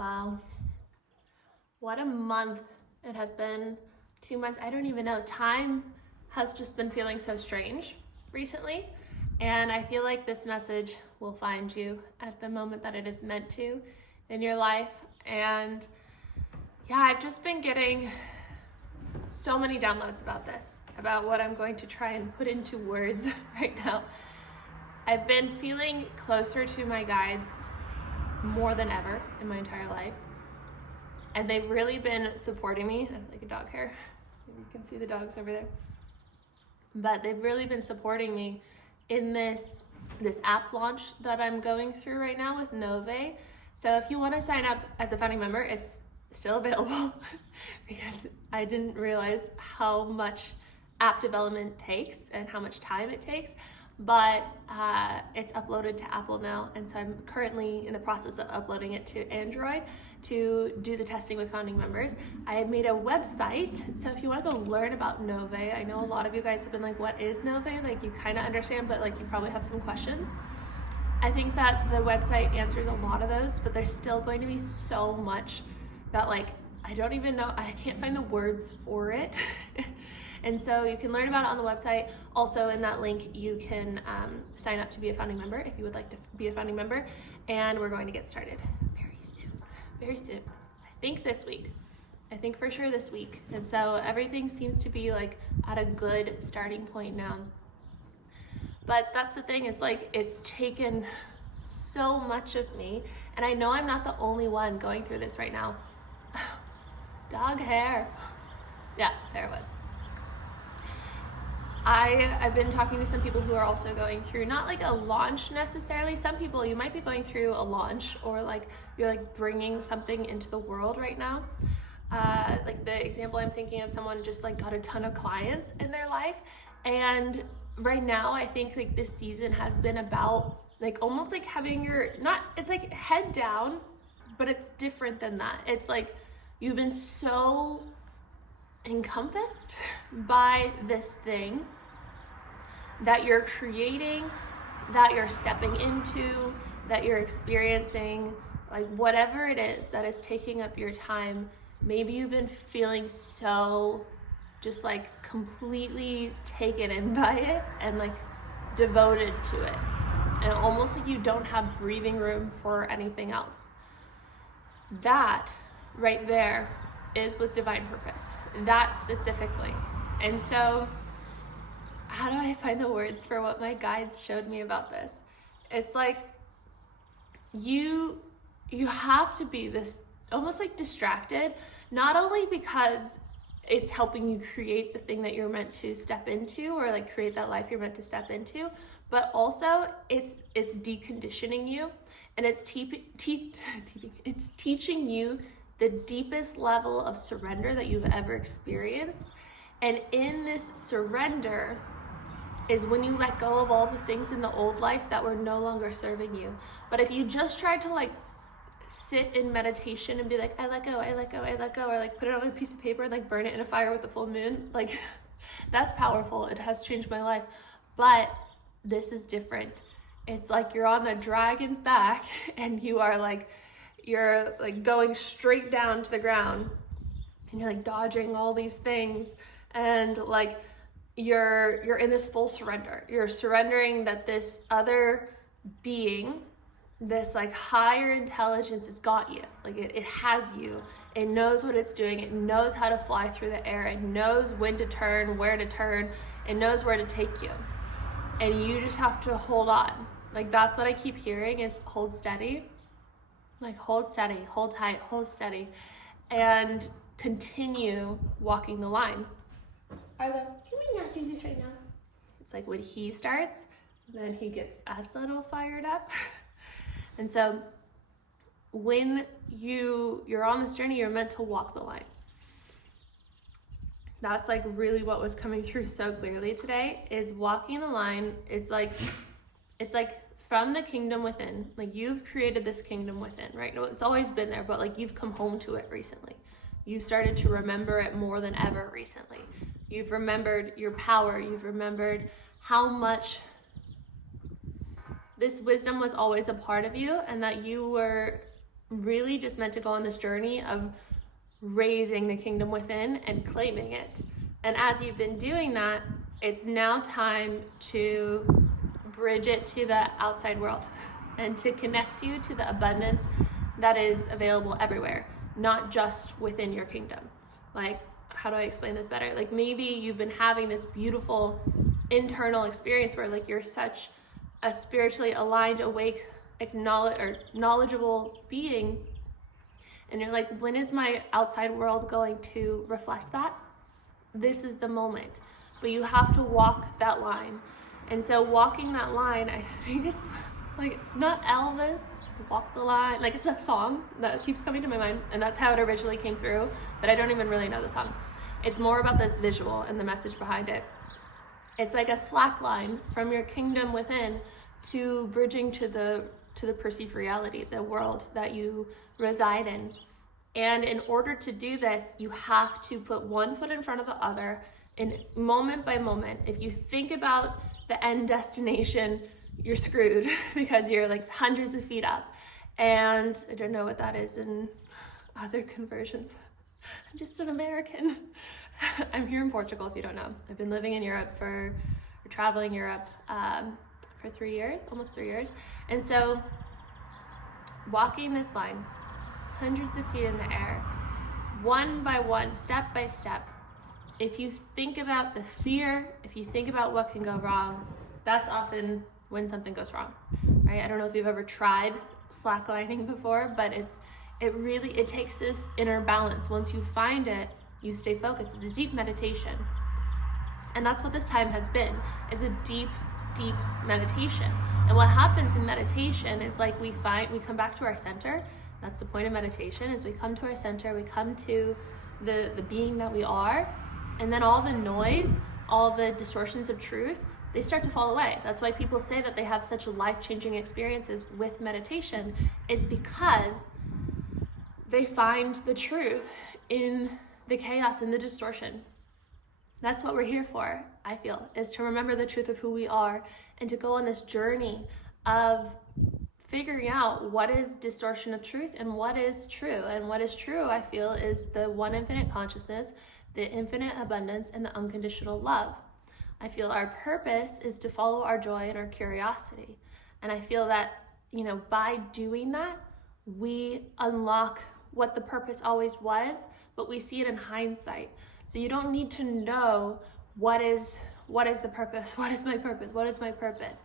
Wow. What a month it has been. 2 months, I don't even know. Time has just been feeling so strange recently. And I feel like this message will find you at the moment that it is meant to in your life. And yeah, I've just been getting so many downloads about this, about what I'm going to try and put into words right now. I've been feeling closer to my guides more than ever in my entire life. And they've really been supporting me. I have like a dog hair. You can see the dogs over there. But they've really been supporting me in this app launch that I'm going through right now with NŌVÉ. So if you want to sign up as a founding member, it's still available because I didn't realize how much app development takes and how much time it takes. But it's uploaded to Apple now, and so I'm currently in the process of uploading it to Android to do the testing with founding members. I have made a website, so if you want to go learn about NŌVÉ, I know a lot of you guys have been like, what is NŌVÉ? Like, you kind of understand, but like you probably have some questions. I think that the website answers a lot of those, but there's still going to be so much that like, I don't even know, I can't find the words for it. And so you can learn about it on the website. Also in that link, you can sign up to be a founding member if you would like to be a founding member. And we're going to get started very soon. I think this week. I think for sure this week. And so everything seems to be like at a good starting point now. But that's the thing, it's like, it's taken so much of me. And I know I'm not the only one going through this right now. Dog hair. Yeah, there it was. I've been talking to some people who are also going through, not like a launch necessarily. Some people, you might be going through a launch, or like you're like bringing something into the world right now. Like the example I'm thinking of, someone just like got a ton of clients in their life. And right now, I think like this season has been about like almost like having your, it's like head down, but it's different than that. It's like you've been so encompassed by this thing that you're creating, that you're stepping into, that you're experiencing, like whatever it is that is taking up your time. Maybe you've been feeling so just like completely taken in by it and like devoted to it, and almost like you don't have breathing room for anything else. That right there is with divine purpose, that specifically. And so how do I find the words for what my guides showed me about this? It's like you have to be this almost like distracted, not only because it's helping you create the thing that you're meant to step into, or like create that life you're meant to step into, but also it's deconditioning you, and it's teaching you the deepest level of surrender that you've ever experienced. And in this surrender is when you let go of all the things in the old life that were no longer serving you. But if you just tried to like sit in meditation and be like, I let go, I let go, I let go, or like put it on a piece of paper and like burn it in a fire with the full moon, like that's powerful. It has changed my life. But this is different. It's like you're on a dragon's back and you're like going straight down to the ground, and you're like dodging all these things, and like you're in this full surrender. You're surrendering that this other being, this like higher intelligence, has got you. Like it has you. It knows what it's doing. It knows how to fly through the air. It knows when to turn, where to turn. It knows where to take you. And you just have to hold on. Like that's what I keep hearing, is hold steady. Like hold steady, hold tight, hold steady, and continue walking the line. Arlo, can we not do this right now? It's like when he starts, then he gets Aslan all fired up. And so when you're on this journey, you're meant to walk the line. That's like really what was coming through so clearly today, is walking the line is like, it's like from the kingdom within. Like you've created this kingdom within, right? It's always been there, but like you've come home to it recently. You've started to remember it more than ever recently. You've remembered your power. You've remembered how much this wisdom was always a part of you, and that you were really just meant to go on this journey of raising the kingdom within and claiming it. And as you've been doing that, it's now time to bridge it to the outside world and to connect you to the abundance that is available everywhere, not just within your kingdom. Like, how do I explain this better? Like, maybe you've been having this beautiful internal experience where like you're such a spiritually aligned, awake, knowledgeable being, and you're like, when is my outside world going to reflect that? This is the moment. But you have to walk that line. And so walking that line, I think it's like, not Elvis, Walk the Line, like it's a song that keeps coming to my mind, and that's how it originally came through, but I don't even really know the song. It's more about this visual and the message behind it. It's like a slack line from your kingdom within to bridging to the perceived reality, the world that you reside in. And in order to do this, you have to put one foot in front of the other, and moment by moment. If you think about the end destination, you're screwed because you're like hundreds of feet up. And I don't know what that is in other conversions. I'm just an American. I'm here in Portugal, if you don't know. I've been living in Europe traveling Europe for 3 years, almost 3 years. And so walking this line, hundreds of feet in the air, one by one, step by step. If you think about the fear, if you think about what can go wrong, that's often when something goes wrong, right? I don't know if you've ever tried slacklining before, but it takes this inner balance. Once you find it, you stay focused. It's a deep meditation. And that's what this time has been, is a deep, deep meditation. And what happens in meditation is like we come back to our center. That's the point of meditation, is we come to our center, we come to the being that we are, and then all the noise, all the distortions of truth, they start to fall away. That's why people say that they have such life-changing experiences with meditation, is because they find the truth in the chaos and the distortion. That's what we're here for, I feel, is to remember the truth of who we are and to go on this journey of figuring out what is distortion of truth and what is true. And what is true, I feel, is the one infinite consciousness, the infinite abundance, and the unconditional love. I feel our purpose is to follow our joy and our curiosity. And I feel that, by doing that, we unlock what the purpose always was, but we see it in hindsight. So you don't need to know what is the purpose, what is my purpose, what is my purpose.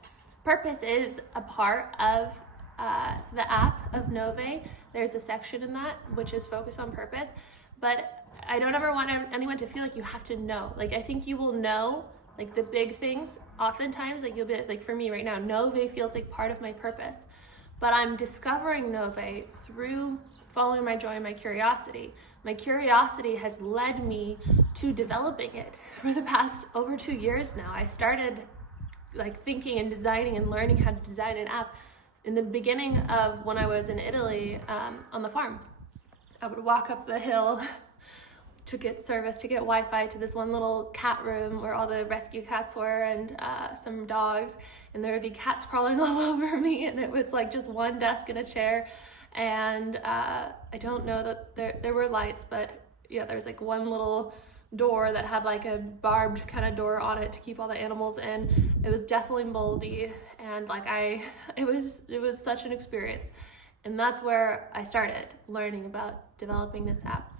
Purpose is a part of the app of NŌVÉ. There's a section in that which is focused on purpose, but I don't ever want anyone to feel like you have to know. Like, I think you will know like the big things oftentimes. Like, you'll be like, for me right now, NŌVÉ feels like part of my purpose, but I'm discovering NŌVÉ through following my joy and my curiosity. My curiosity has led me to developing it for the past over 2 years now. I started like thinking and designing and learning how to design an app in the beginning of when I was in Italy on the farm. I would walk up the hill to get service, to get Wi-Fi, to this one little cat room where all the rescue cats were, and some dogs, and there would be cats crawling all over me, and it was like just one desk and a chair. And I don't know that there were lights, but yeah, there was like one little door that had like a barbed kind of door on it to keep all the animals in. It was definitely moldy, and like it was such an experience. And that's where I started learning about developing this app.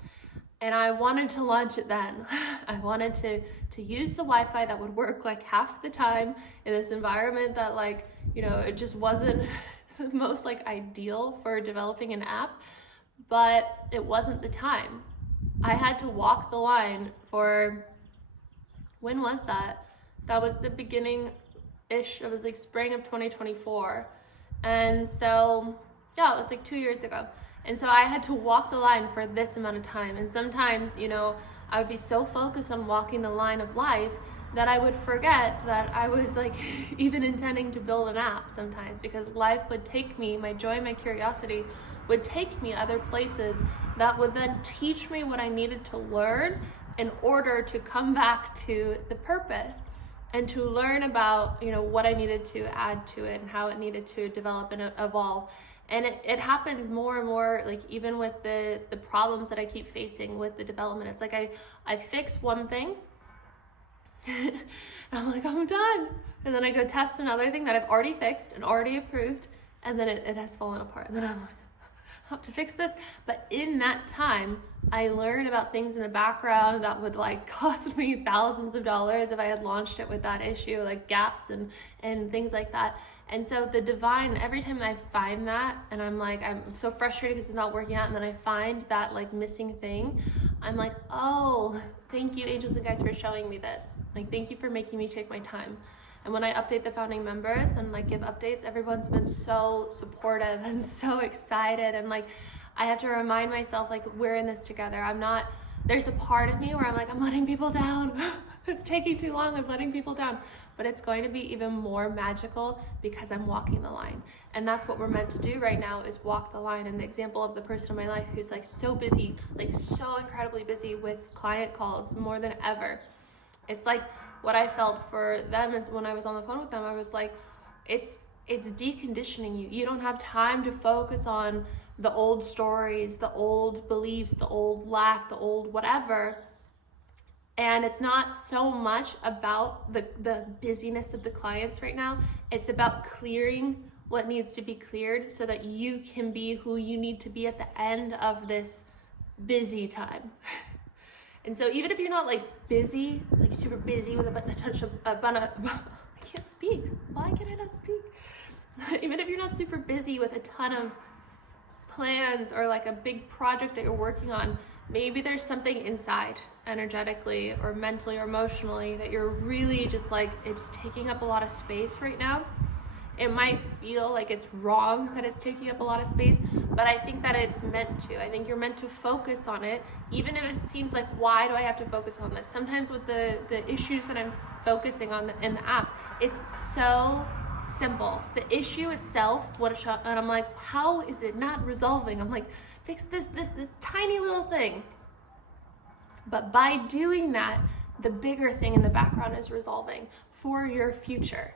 And I wanted to launch it then. I wanted to use the Wi-Fi that would work like half the time in this environment that like, it just wasn't the most like ideal for developing an app, but it wasn't the time. I had to walk the line for, when was that? That was the beginning-ish, it was like spring of 2024. And so, yeah, it was like 2 years ago. And so I had to walk the line for this amount of time. And sometimes, I would be so focused on walking the line of life that I would forget that I was like even intending to build an app sometimes, because life would take me, my joy, my curiosity would take me other places that would then teach me what I needed to learn in order to come back to the purpose and to learn about, what I needed to add to it and how it needed to develop and evolve. And it happens more and more, like even with the problems that I keep facing with the development. It's like I fix one thing and I'm like, I'm done. And then I go test another thing that I've already fixed and already approved, and then it has fallen apart. And then I'm like, I have to fix this. But in that time, I learned about things in the background that would like cost me thousands of dollars if I had launched it with that issue, like gaps and things like that. And so the divine, every time I find that, and I'm like, I'm so frustrated because it's not working out, and then I find that like missing thing, I'm like, oh, thank you, angels and guides, for showing me this. Like, thank you for making me take my time. And when I update the founding members and like give updates, everyone's been so supportive and so excited. And like, I have to remind myself, like, we're in this together. There's a part of me where I'm like, I'm letting people down. It's taking too long, I'm letting people down. But it's going to be even more magical because I'm walking the line. And that's what we're meant to do right now, is walk the line. And the example of the person in my life who's like so busy, like so incredibly busy with client calls more than ever. It's like, what I felt for them is when I was on the phone with them, I was like, it's deconditioning you. You don't have time to focus on the old stories, the old beliefs, the old lack, the old whatever. And it's not so much about the busyness of the clients right now. It's about clearing what needs to be cleared so that you can be who you need to be at the end of this busy time. And so even if you're not like busy, like super busy with I can't speak. Why can I not speak? Even if you're not super busy with a ton of plans or like a big project that you're working on, maybe there's something inside energetically or mentally or emotionally that you're really just like, it's taking up a lot of space right now. It might feel like it's wrong that it's taking up a lot of space, but I think that it's meant to. I think you're meant to focus on it, even if it seems like, why do I have to focus on this? Sometimes with the issues that I'm focusing on in the app, it's so simple. The issue itself, and I'm like, how is it not resolving? I'm like, fix this tiny little thing. But by doing that, the bigger thing in the background is resolving for your future.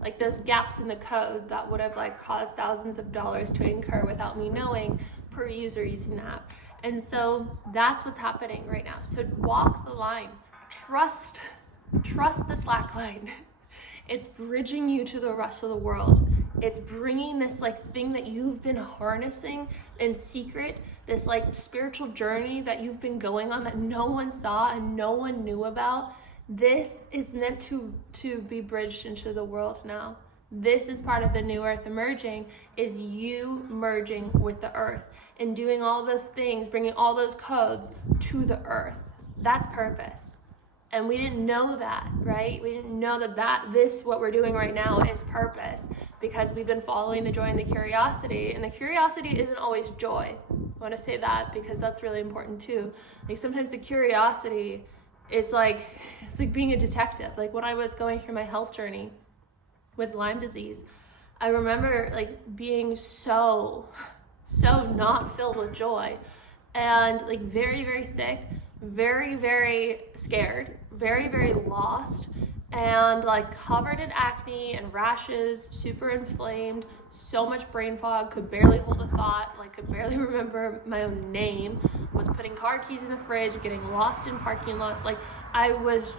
Like those gaps in the code that would have like caused thousands of dollars to incur without me knowing per user using the app. And so that's what's happening right now. So walk the line, trust the slack line. It's bridging you to the rest of the world. It's bringing this like thing that you've been harnessing in secret, this like spiritual journey that you've been going on that no one saw and no one knew about. This is meant to be bridged into the world now. This is part of the new earth emerging, is you merging with the earth and doing all those things, bringing all those codes to the earth. That's purpose. And we didn't know that, right? We didn't know that what we're doing right now is purpose, because we've been following the joy and the curiosity. And the curiosity isn't always joy. I want to say that because that's really important too. Like sometimes the curiosity, it's like being a detective. Like when I was going through my health journey with Lyme disease, I remember like being so not filled with joy and like very, very sick, very, very scared, very, very lost, and like covered in acne and rashes, super inflamed, so much brain fog, could barely hold a thought, like could barely remember my own name, was putting car keys in the fridge, getting lost in parking lots. Like I was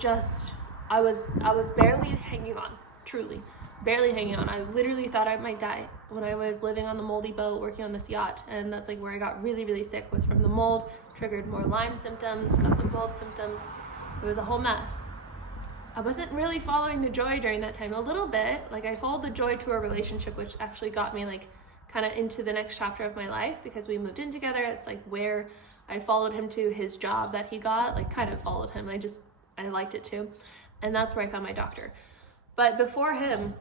barely hanging on, truly barely hanging on. I literally thought I might die when I was living on the moldy boat working on this yacht. And that's like where I got really, really sick, was from the mold, triggered more Lyme symptoms, got the mold symptoms. It was a whole mess. I wasn't really following the joy during that time. A little bit, like I followed the joy to a relationship, which actually got me like kind of into the next chapter of my life, because we moved in together. It's like where I followed him to his job that he got, like kind of followed him. I liked it too. And that's where I found my doctor. But before him,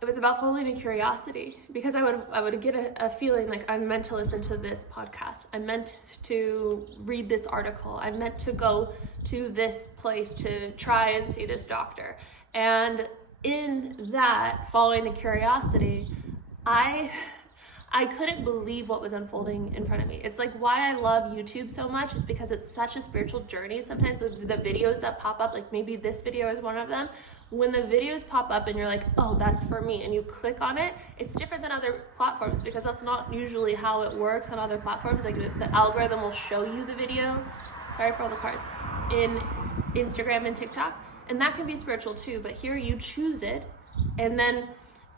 it was about following the curiosity, because I would get a feeling like I'm meant to listen to this podcast. I'm meant to read this article. I'm meant to go to this place to try and see this doctor. And in that, following the curiosity, I I couldn't believe what was unfolding in front of me. It's like why I love YouTube so much is because it's such a spiritual journey. Sometimes the videos that pop up, like maybe this video is one of them, when the videos pop up and you're like, oh, that's for me, and you click on it, it's different than other platforms because that's not usually how it works on other platforms. Like the algorithm will show you the video, sorry for all the cars, in Instagram and TikTok, and that can be spiritual too, but here you choose it, and then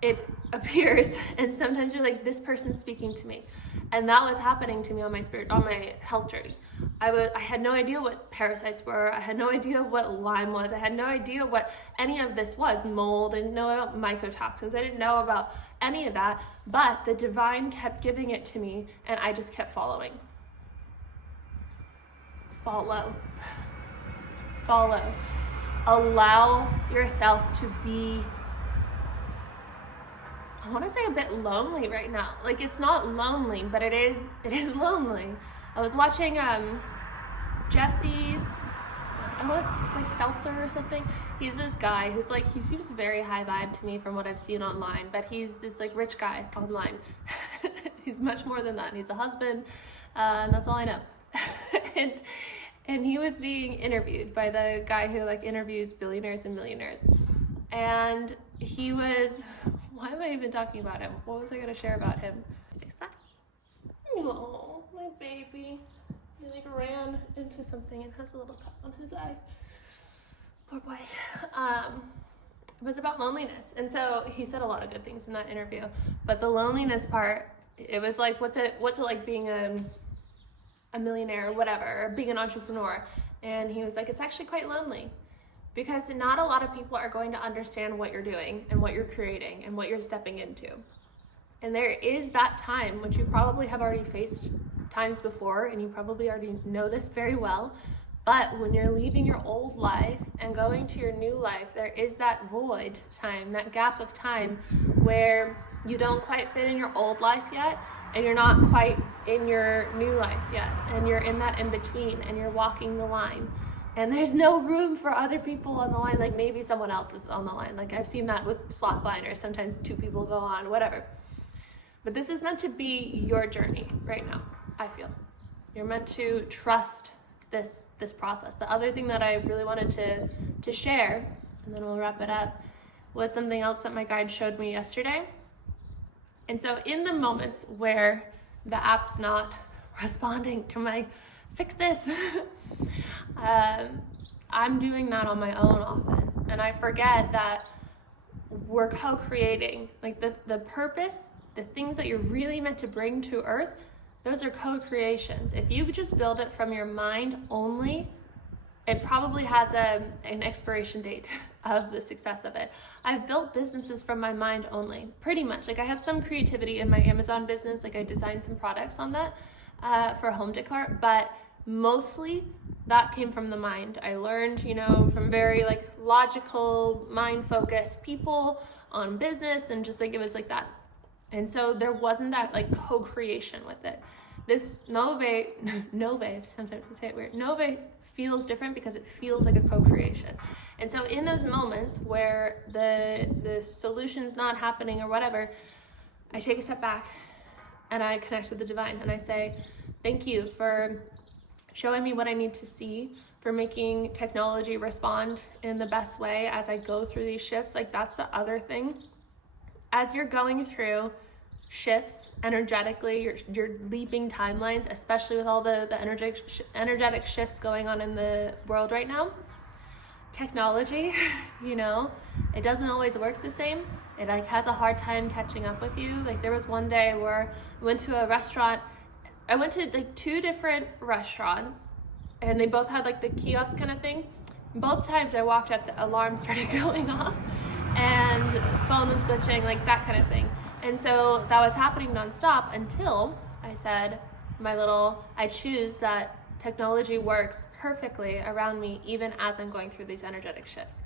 it appears, and sometimes you're like, this person's speaking to me. And that was happening to me on my health journey. I had no idea what parasites were. I had no idea what Lyme was. I had no idea what any of this was, mold. I didn't know about mycotoxins. I didn't know about any of that, but the divine kept giving it to me, and I just kept following. Follow. Allow yourself to be, I want to say, a bit lonely right now. Like, it's not lonely, but it is lonely. I was watching Jesse's, it's like Seltzer or something. He's this guy who's like, he seems very high vibe to me from what I've seen online, but he's this like rich guy online. He's much more than that. He's a husband, and that's all I know. and he was being interviewed by the guy who like interviews billionaires and millionaires. And he was, why am I even talking about him? What was I going to share about him? Fix that? Oh, my baby. He like ran into something and has a little cut on his eye. Poor boy. It was about loneliness. And so he said a lot of good things in that interview. But the loneliness part, it was like, what's it like being a millionaire or whatever, or being an entrepreneur? And he was like, it's actually quite lonely. Because not a lot of people are going to understand what you're doing and what you're creating and what you're stepping into. And there is that time, which you probably have already faced times before, and you probably already know this very well, but when you're leaving your old life and going to your new life, there is that void time, that gap of time where you don't quite fit in your old life yet, and you're not quite in your new life yet, and you're in that in between, and you're walking the line. And there's no room for other people on the line, like maybe someone else is on the line. Like I've seen that with slackliners, sometimes two people go on, whatever. But this is meant to be your journey right now, I feel. You're meant to trust this process. The other thing that I really wanted to share, and then we'll wrap it up, was something else that my guide showed me yesterday. And so in the moments where the app's not responding to my fix this, I'm doing that on my own often, and I forget that we're co-creating. Like the purpose, the things that you're really meant to bring to earth, those are co-creations. If you just build it from your mind only, it probably has an expiration date of the success of it. I've built businesses from my mind only, pretty much. Like I have some creativity in my Amazon business, like I designed some products on that for home decor, but mostly that came from the mind. I learned, from very like logical, mind-focused people on business, and just like it was like that. And so there wasn't that like co-creation with it. This NŌVÉ, sometimes I say it weird, NŌVÉ feels different because it feels like a co-creation. And so in those moments where the solution's not happening or whatever, I take a step back and I connect with the divine and I say, thank you for showing me what I need to see, for making technology respond in the best way as I go through these shifts. Like that's the other thing. As you're going through shifts energetically, you're leaping timelines, especially with all the energetic shifts going on in the world right now. Technology, it doesn't always work the same. It like has a hard time catching up with you. Like there was one day where I went to a restaurant. I went to like 2 different restaurants, and they both had like the kiosk kind of thing. Both times I walked up, the alarm started going off and the phone was glitching, like that kind of thing. And so that was happening nonstop until I said I choose that technology works perfectly around me even as I'm going through these energetic shifts.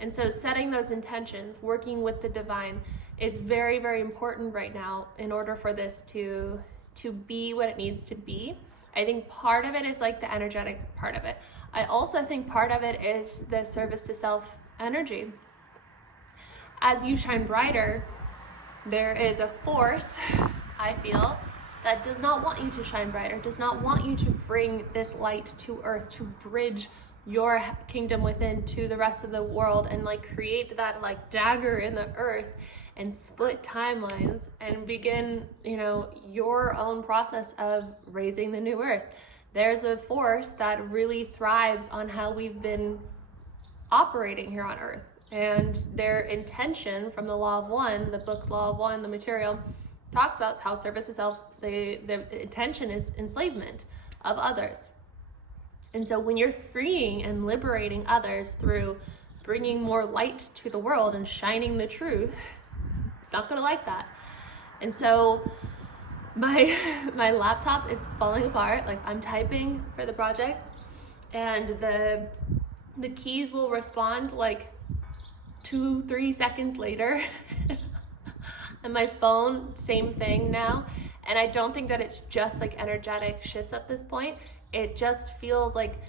And so setting those intentions, working with the divine is very, very important right now in order for this to be what it needs to be. I think part of it is like the energetic part of it. I also think part of it is the service to self energy. As you shine brighter, there is a force I feel, that does not want you to shine brighter, does not want you to bring this light to earth, to bridge your kingdom within to the rest of the world, and like create that like dagger in the earth and split timelines and begin, you know, your own process of raising the new earth. There's a force that really thrives on how we've been operating here on earth, and their intention from the Law of One, the book Law of One, the material, talks about how service is self, the intention is enslavement of others. And so when you're freeing and liberating others through bringing more light to the world and shining the truth, it's not gonna like that. And so my laptop is falling apart. Like, I'm typing for the project, and the keys will respond like 2-3 seconds later. And my phone, same thing now. And I don't think that it's just like energetic shifts at this point. It just feels like,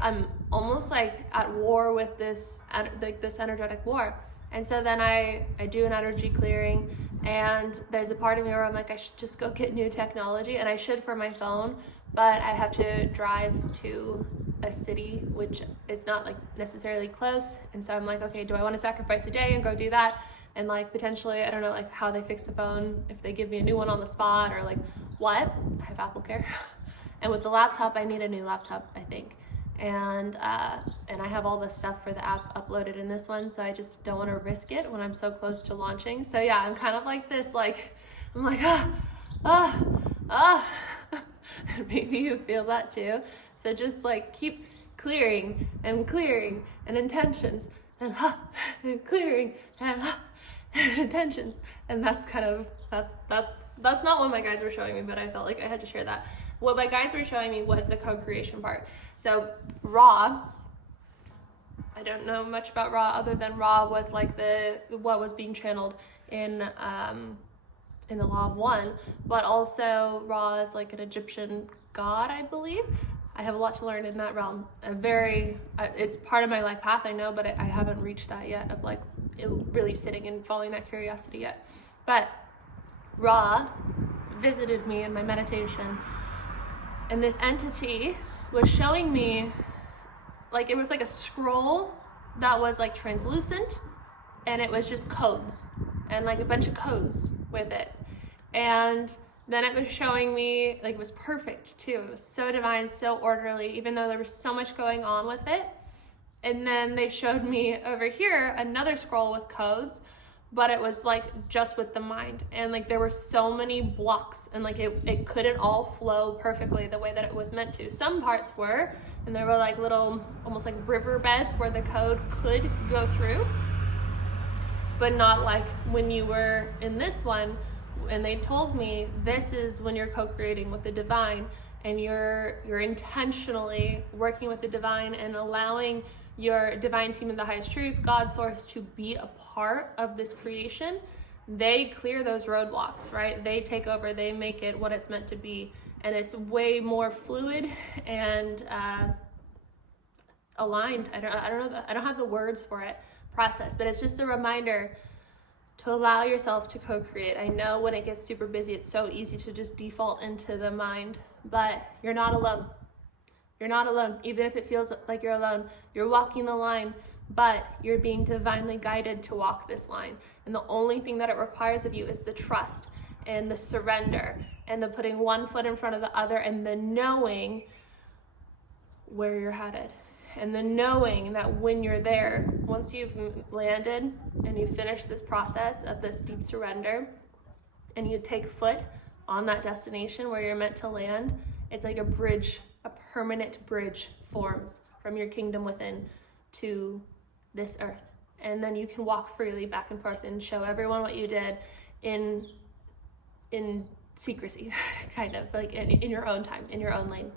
I'm almost like at war with this energetic war. And so then I do an energy clearing, and there's a part of me where I'm like, I should just go get new technology, and I should for my phone, but I have to drive to a city which is not like necessarily close. And so I'm like, okay, do I want to sacrifice a day and go do that? And like potentially, I don't know like how they fix the phone, if they give me a new one on the spot or like what. I have Apple Care. And with the laptop, I need a new laptop, I think. And I have all the stuff for the app uploaded in this one, so I just don't want to risk it when I'm so close to launching. So yeah, I'm kind of like this, like, I'm like, maybe you feel that too. So just like keep clearing and intentions and clearing and intentions. And that's kind of, that's not what my guides were showing me, but I felt like I had to share that. What my guides were showing me was the co-creation part. So Ra, I don't know much about Ra other than Ra was like what was being channeled in the Law of One, but also Ra is like an Egyptian god, I believe. I have a lot to learn in that realm. It's part of my life path, I know, but I haven't reached that yet of like really sitting and following that curiosity yet. But Ra visited me in my meditation, and this entity was showing me, like, it was like a scroll that was like translucent, and it was just codes and like a bunch of codes with it. And then it was showing me, like, it was perfect too. It was so divine, so orderly, even though there was so much going on with it. And then they showed me over here another scroll with codes, but it was like just with the mind. And like there were so many blocks, and like it couldn't all flow perfectly the way that it was meant to. Some parts were, and there were like little, almost like river beds where the code could go through, but not like when you were in this one. And they told me this is when you're co-creating with the divine, and you're intentionally working with the divine and allowing your divine team of the highest truth, God source, to be a part of this creation. They clear those roadblocks, right? They take over, they make it what it's meant to be. And it's way more fluid and aligned. I don't know, I don't have the words for it, process, but it's just a reminder to allow yourself to co-create. I know when it gets super busy, it's so easy to just default into the mind, but you're not alone. You're not alone. Even if it feels like you're alone, you're walking the line, but you're being divinely guided to walk this line. And the only thing that it requires of you is the trust and the surrender and the putting one foot in front of the other, and the knowing where you're headed. And the knowing that when you're there, once you've landed and you finish this process of this deep surrender, and you take foot on that destination where you're meant to land, it's like a bridge, a permanent bridge forms from your kingdom within to this earth. And then you can walk freely back and forth and show everyone what you did in secrecy, kind of like in your own time, in your own lane.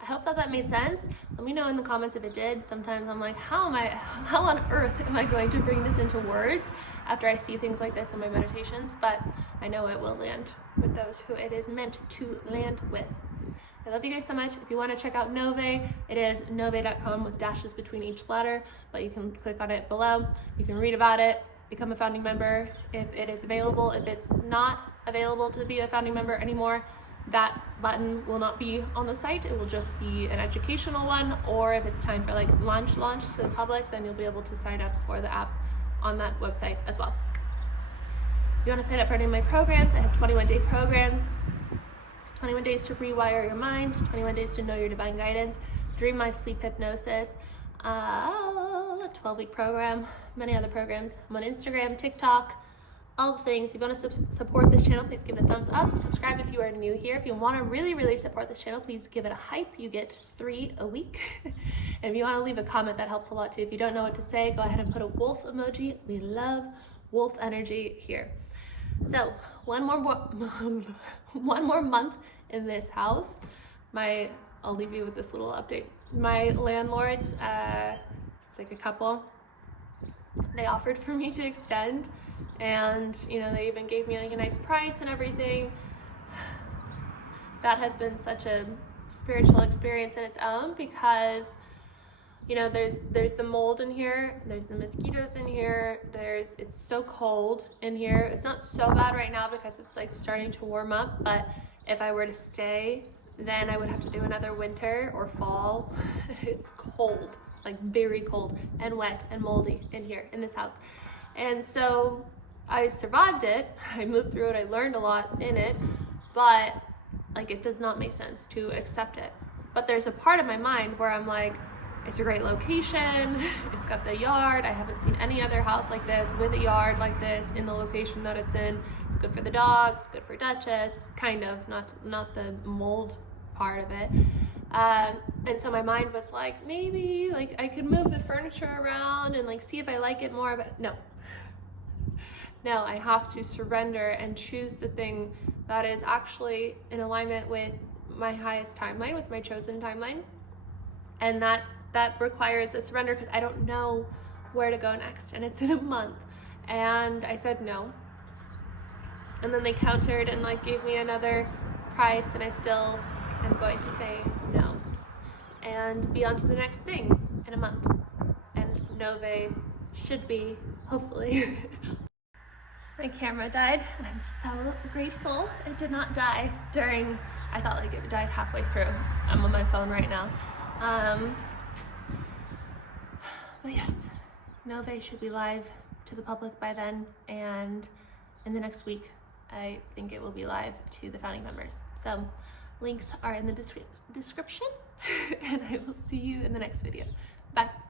I hope that made sense. Let me know in the comments if it did. Sometimes I'm like, how on earth am I going to bring this into words after I see things like this in my meditations? But I know it will land with those who it is meant to land with. I love you guys so much. If you want to check out NŌVÉ, it is NŌVÉ.com with dashes between each letter, but you can click on it below. You can read about it, become a founding member if it is available. If it's not, available to be a founding member anymore, that button will not be on the site. It will just be an educational one, or if it's time for like launch to the public, then you'll be able to sign up for the app on that website as well. If you want to sign up for any of my programs, I have 21-day programs, 21 days to rewire your mind, 21 days to know your divine guidance, Dream Life Sleep Hypnosis, 12-week program, many other programs. I'm on Instagram, TikTok, all the things. If you want to support this channel, please give it a thumbs up. Subscribe if you are new here. If you want to really support this channel, please give it a hype. You get 3 a week. And if you want to leave a comment, that helps a lot too. If you don't know what to say, go ahead and put a wolf emoji. We love wolf energy here. So one more month in this house. I'll leave you with this little update. My landlords, it's like a couple, they offered for me to extend, and you know, they even gave me like a nice price and everything. That has been such a spiritual experience in its own, because you know, there's the mold in here, there's the mosquitoes in here, it's so cold in here. It's not so bad right now because it's like starting to warm up, but if I were to stay, then I would have to do another winter or fall. It's cold, like very cold and wet and moldy in here in this house. And so I survived it. I moved through it. I learned a lot in it, but like it does not make sense to accept it. But there's a part of my mind where I'm like, it's a great location. It's got the yard. I haven't seen any other house like this with a yard like this in the location that it's in. It's good for the dogs, good for Duchess, kind of, not the mold part of it. And so my mind was like, maybe like I could move the furniture around and like see if I like it more, but no, I have to surrender and choose the thing that is actually in alignment with my highest timeline, with my chosen timeline. And that requires a surrender, because I don't know where to go next, and it's in a month. And I said no. And then they countered and like gave me another price, and I still am going to say no. And be on to the next thing in a month. And NŌVÉ should be, hopefully. My camera died, and I'm so grateful it did not die during, I thought like it died halfway through. I'm on my phone right now. But yes, NŌVÉ should be live to the public by then, and in the next week, I think it will be live to the founding members. So links are in the description, and I will see you in the next video. Bye.